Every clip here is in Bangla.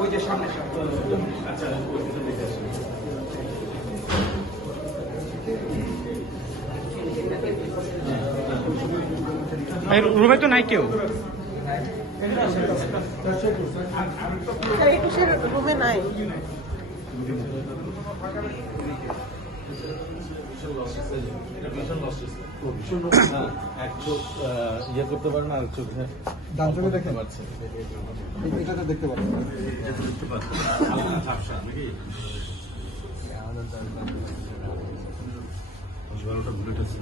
ওই যে সামনে রুমে তো নাই কেউ? একুশের ইয়ে করতে না চোখে দেখেন পাচ্ছে দেখতে দেখতে পাচ্ছে নাকি আছে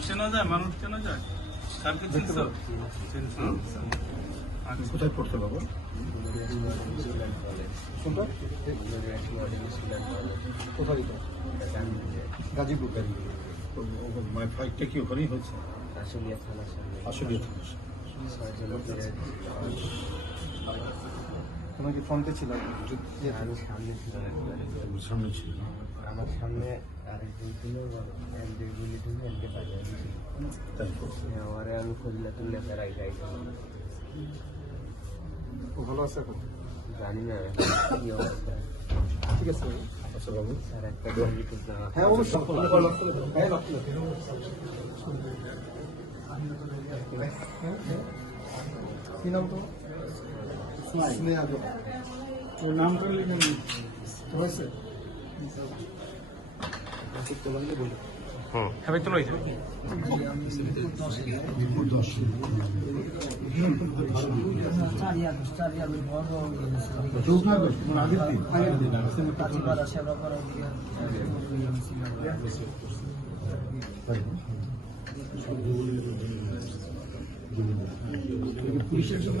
চেনা যায়? মানুষ চেনা যায়? কালকে চিনছো কোথায় পড়তে পারব কোনটা? কোথায়? গাজীপুর। মাই ফাইটটা কি ওখানেই হয়েছে? আশুলিয়া থানার সামনে। আসলে তোমার কি ফ্রন্টে ছিল? আমি সামনে একবারে সামনে ছিল আমার সামনে আরেকজন ছিল এনকে গুলি টুলি এনকে পাঠিয়ে ওরে আমি খুললে যাই ও ভালো আছে এখন? জানি না কি অবস্থা? ঠিক আছে আচ্ছা বাবু। স্যার একটা হ্যাঁ অবশ্যই। হ্যাঁ লক করে দিন। কি নাম তো স্নেহা জোড়া ওর নাম করে লিখে নিন। হয়েছে? হ্যাঁ তো লইছে পুলিশের জন্য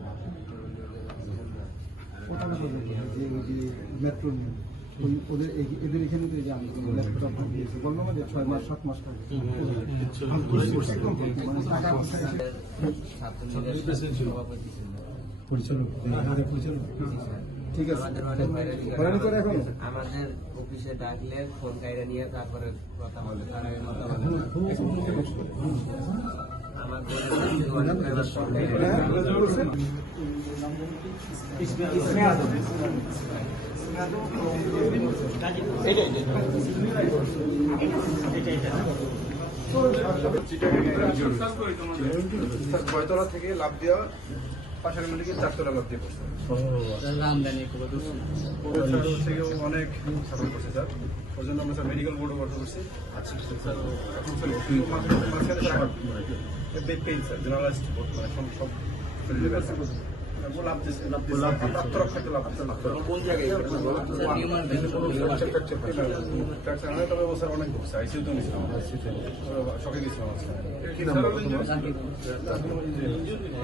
মেট্রো ওই ওদের এদের এখানে তো যে আমি ল্যাপটপ দিয়েছি বলল যে ছয় মাস সাত মাস থাকে। পরিচালক পরিচালক। ঠিক আছে। আমাদের অফিসে ডাকলে ফোন কাইরা নিয়ে তারপরে কথা বলে তারা ছয়তলা থেকে লাভ দেওয়া পাশের মিলিকে চারতলা দিয়ে পড়ছে ওর থেকে ও অনেক সাপোর্ট করছে স্যার। ওই জন্য আমরা স্যার মেডিকেল বোর্ডও গঠন করছি। আচ্ছা স্যার এখন স্যার মাঝখানে মাঝখানে স্যার জেনারেলাইজড মানে সব সব শরীরে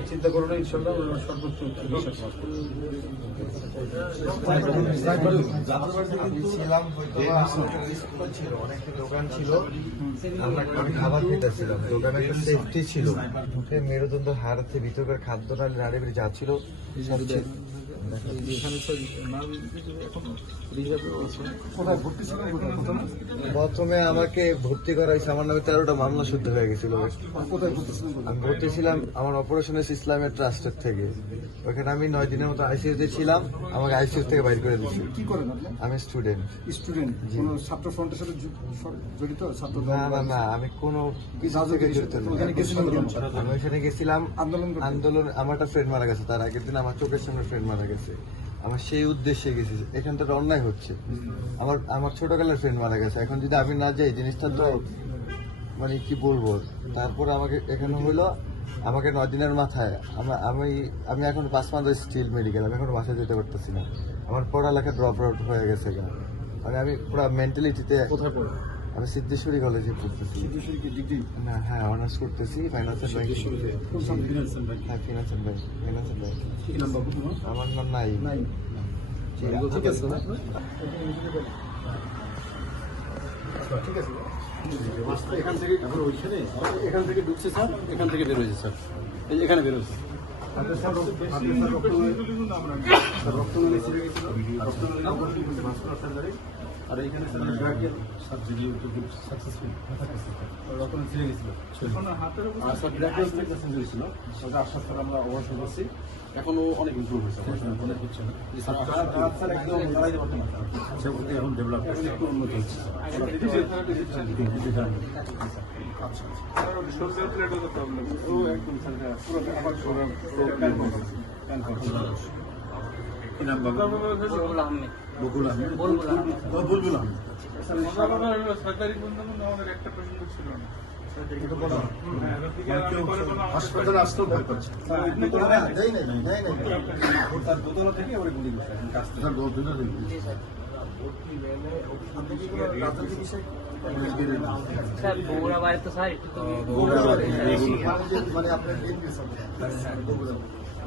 চিন্তা করো না ইনশাল্লাহ সর্বোচ্চ ছিল দোকান ছিল আমরা আমি খাবার দোকানে সেফটি ছিল মেরুদণ্ড হারাতে ভিতরকার খাদ্য নালী বেড়ে যা ছিল। সব ছিল। কোথায় ভর্তি ছিলেন কোথায় প্রথমে আমাকে ভর্তি করা হয়েছে আমার নামে তেরোটা মামলা শুদ্ধ হয়ে গেছিল। আমি ভর্তি ছিলাম আমার অপারেশনের ইসলামের ট্রাস্টের থেকে। ওখানে আমি নয় দিনের মতো আইসিইউতে ছিলাম আমাকে আইসিইউ থেকে বাইর করে দিচ্ছি কি করেন আমি স্টুডেন্ট স্টুডেন্ট কোন ছাত্র ফ্রন্টের সাথে জড়িত? ছাত্র না না না আমি কোনো কিছু থেকে জড়িত না। আমি ওখানে গেছিলাম। আন্দোলন আন্দোলন আমার একটা ফ্রেন্ড মারা গেছে। তার আগের দিন আমার চোখের সামনে ফ্রেন্ড মারা গেছে। আমার সেই উদ্দেশ্যে গেছি এখানটা অন্যায় হচ্ছে। আমার আমার ছোটবেলার ফ্রেন্ড মারা গেছে। এখন যদি আমি না যাই, জিনিসটা তো মানে কি বলব? তারপর আমাকে এখানে হলো, আমাকে দিনের মাথায় আমি আমি এখন পাঁচ মাস স্টিল মেডিকেল আমি এখন বাসায় যেতে পারতেছি না। আমার পড়ালেখা ড্রপ আউট হয়ে গেছে মানে আমি পুরো মেন্টালিটিতে কোথায় আমি সিদ্ধেশ্বরী কলেজে পড়তেছি সিদ্ধেশ্বরী কি ডিগ্রি না হ্যাঁ অনার্স করতেছি finance and banking finance bank হ্যাঁ finance and banking finance and banking কি নাম বাবু তোমার আমার নাম নাই নাই ঠিক আছে না ঠিক আছে এখান থেকে এখন ওইখানে এখান থেকে ঢুকছে স্যার এখান থেকে বেরোয়েছে স্যার এই এখানে ছিঁড়ে গেছিল রক্তনালী আর ব্র্যাকিয়াল সার্জারি সাকসেসফুল রক্তনালী ছিঁড়ে গেছিল। হাতের আর স্যার ব্র্যাকিয়াল সার্জারি ছিল। ওটা আশ্বাস করে আমরা অপারেশন করছি। এখনও অনেক ইমপ্রুভ হয়েছে। অনেক হচ্ছে না। স্যার একদম দাঁড়াইতে পারতেন না স্যার সেগুলো এখন ডেভেলপ এখন একটু উন্নত হচ্ছে। আচ্ছা সোশ্যাল প্লেটও তো প্রবলেম ও একদম স্যার পুরো আবার পুরো প্যান প্যান কি নাম বাবা? আহমেদ বকুল আহমেদ বুলবুল আহমেদ। ও, বুলবুল আহমেদ সরকারি বন্ধু আমাদের একটা পেশেন্ট ছিল না। মানে হাসপাতালে আসতেও ভয় পাচ্ছে। মানে আপনার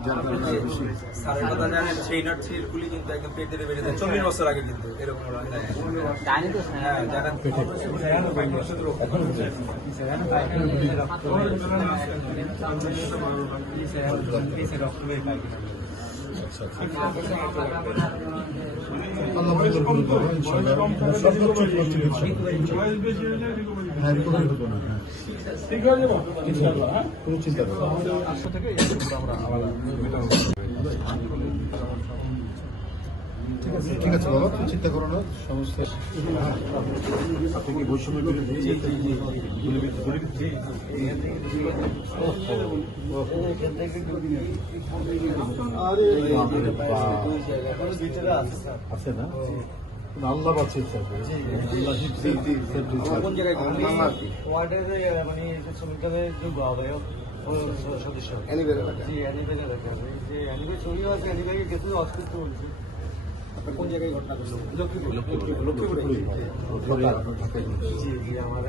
স্যারের কথা জানেন সেই নাট সেই গুলি কিন্তু একদম পেট দিয়ে বেড়ে যায় চল্লিশ বছর আগে কিন্তু এরকম ওরা হ্যাঁ জানেন। বয়স বেশি হলে recovery ঠিক হয়ে যাব হ্যাঁ ঠিক আছে বাবা চিন্তা করো না সমস্ত আপনি কি বৈষম্য বিরোধী আছে না? আল্লাহ বাঁচিয়েছে আল্লাহ কোন জায়গায় ওয়ার্ডের মানে শ্রমিকদের যোগ্য আহ্বায়ক সদস্য। জি অ্যানিভাই এলাকা। যে অ্যানিভাই ছবি আছে অ্যানিভাই গেছে অস্তিত্ব বলছে। কোন জায়গায় ঘটনা ঘটলো লক্ষ্মীপুর লক্ষ্মীপুর লক্ষ্মীপুরে জি জি আমার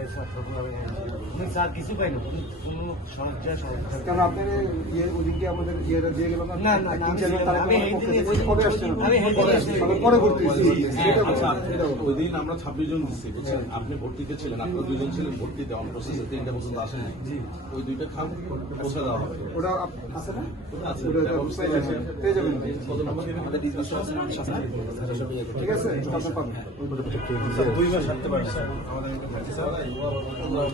স্যার কিছু পাই না কোনো সমস্যা সমস্যা কারণ আপনার ইয়ে ওদিকে আমাদের ইয়েটা দিয়ে গেল না? আমি- পরে আমি পরে ভর্তি এটা আচ্ছা। ওই দিন আমরা ছাব্বিশ জন দিচ্ছি বুঝছেন? আপনি ভর্তিতে ছিলেন আপনার দুজন ছিলেন ভর্তিতে অন প্রসেসে তিনটা পর্যন্ত আসেনি ওই দুইটা খাম পৌঁছে দেওয়া হবে। ওটা আছে না? আমাদের ঠিক আছে? দুই মাস থাকতে পারে বাড়ি স্যার বলুন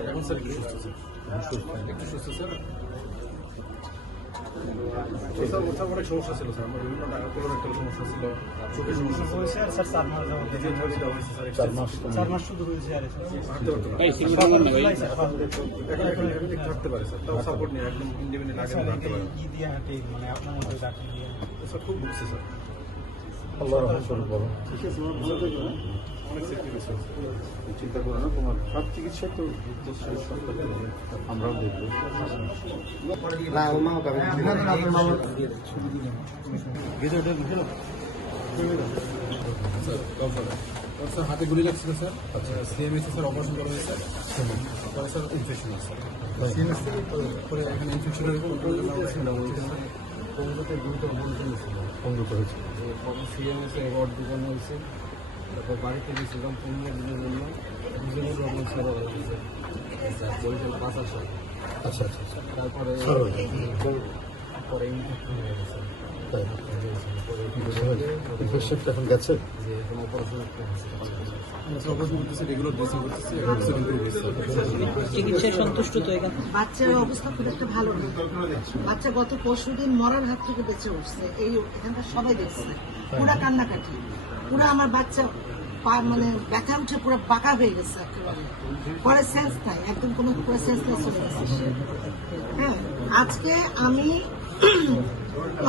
এখন স্যার একটু সুস্থ স্যার একটু সুস্থ স্যার স্যার ওটা অনেক সমস্যা ছিল স্যার আমার বিভিন্ন টাকা তোলার সমস্যা ছিল চোখের সমস্যা ছিল স্যার চার মাস যাবত। ফিজিওথেরাপি দেওয়া হয়েছে স্যার চার মাস চার মাস শুধু হয়েছে আর হাঁটতে পারতো এখন এখন এখন একটু পারে স্যার তাও সাপোর্ট নিয়ে একদম ইন্ডিপেন্ডেন্ট আগে পারে কি দিয়ে হাঁটে মানে আপনার মতো ডাক্তার দিয়ে স্যার খুব ভুগছে স্যার আল্লাহ রহমান করুন বাবা ঠিক আছে আমার ভালো থাকবে না অনেক সেফটি রয়েছে চিন্তা করো না তোমার সব চিকিৎসা তো আমরাও দেখব স্যার হাতে গুলি লাগছিল স্যার সিএমএস স্যার অপারেশন করা হয়েছে পরে স্যার ইনফেকশন আছে সিএমএস এখানে ইনফেকশনের উপর করেছে পরে সিএমএস দোকান হয়েছে তারপর বাড়িতে গেছিলাম পনেরো দিনের জন্য। দুজনের রকম সেবা হয়েছে। বরিশাল পাঁচ আসা আচ্ছা আচ্ছা আচ্ছা। তারপরে পরে ইনফেকশন হয়ে গেছে। বাচ্চার অবস্থা খুব একটা ভালো বাচ্চা গত পরশু দিন মরার হাত থেকে বেঁচে উঠছে। এই এখানকার সবাই দেখছে। পুরা কান্নাকাটি। পুরো আমার বাচ্চা মানে ব্যথা উঠে পুরো বাঁকা হয়ে গেছে পরে সেন্স নাই। একদম কোনো পুরো সেন্স নাই চলে গেছে। হ্যাঁ আজকে আমি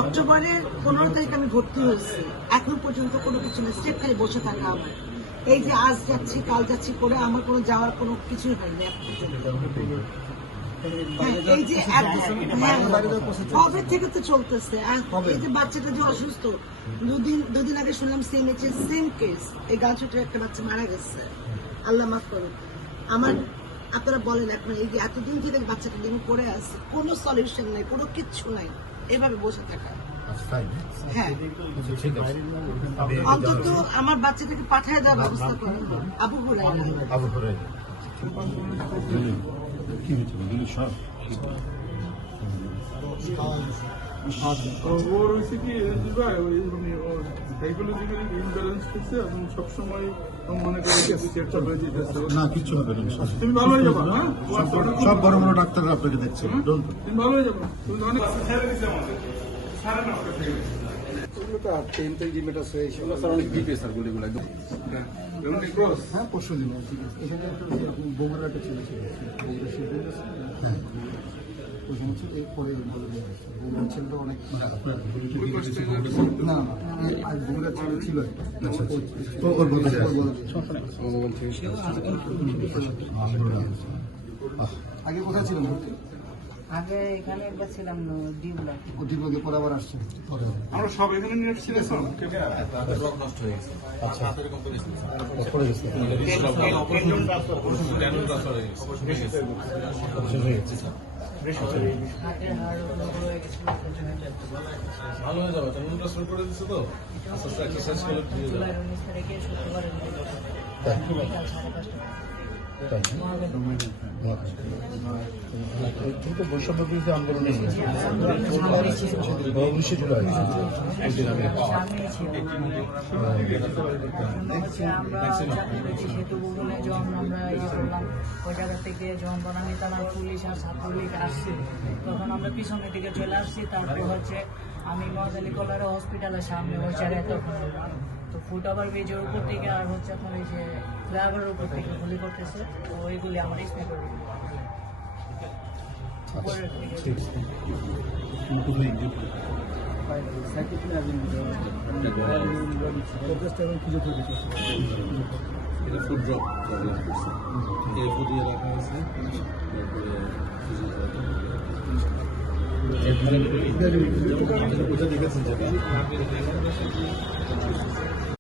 অক্টোবরের পনেরো তারিখ আমি ভর্তি হয়েছি। এখন পর্যন্ত কোনো কিছু না স্টেপ খালি বসে থাকা আমার। এই যে আজ যাচ্ছি কাল যাচ্ছি করে আমার কোনো যাওয়ার কোনো কিছুই হয়নি এখন হ্যাঁ, এই যে হ্যাঁ, কবে থেকে তো চলতেছে? এই যে বাচ্চাটা যে অসুস্থ দুদিন দুদিন আগে শুনলাম সেম এর সেম কেস এই গাল ছোটের একটা বাচ্চা মারা গেছে। আল্লাহ মাফ করুন আমার আপনারা বলেন এখন এই যে এতদিন থেকে বাচ্চাটা দিন পড়ে আছে কোনো সলিউশন নাই কোনো কিচ্ছু নাই। এভাবে বসে থাকা। হ্যাঁ। অন্তত আমার বাচ্চাটাকে পাঠিয়ে দেওয়ার ব্যবস্থা করুন। আবু হুরাইরা ওর হয়েছে? কি মানে সাইকোলজিক্যালি ইমব্যালেন্স হচ্ছে এবং সবসময় মনে হয়ে না কিছু হবে না তুমি ভালো হয়ে যাবে। হ্যাঁ সব বড় বড় ডাক্তাররা আপনাকে দেখছে। ভালো হয়ে যাবে। তুমি অনেক ক্রস হ্যাঁ পরশু দিন বগুড়ার একটা ছেলে ছিল। এরপরে ছেলেটা অনেক না আর ছেলে ছিল। ও- ওর বদলে আগে কোথায় ছিল ভর্তি আগে এখানে একবার ছিলাম ডিউলা পরে আবার আসছেন পরে। আমরা সব এখানে নিয়ে গেছে হয়ে ভালো হয়ে যাবে তুমি শুরু করে দিচ্ছে তো আস্তে আস্তে এক্সারসাইজ যাবে কিন্তু বৈষম্য বিরোধী আন্দোলনে সামনে জুলাই পুলিশ আর ছাত্রলীগ আসছে তখন আমরা পিছনের দিকে চলে আসছি তারপর হচ্ছে আমি মহাজালি কলার হসপিটালের সামনে ওই জায়গায় তো ফুট ওভার ব্রিজের উপর থেকে আর হচ্ছে আপনার এই যে ফ্লাইওভারের উপর থেকে গুলি করতেছে তো ওইগুলি আমার উপরের দিকে এটা ফুড ড্রপ দিয়ে রাখা হয়েছে তারপরে দেখেছেন যেটা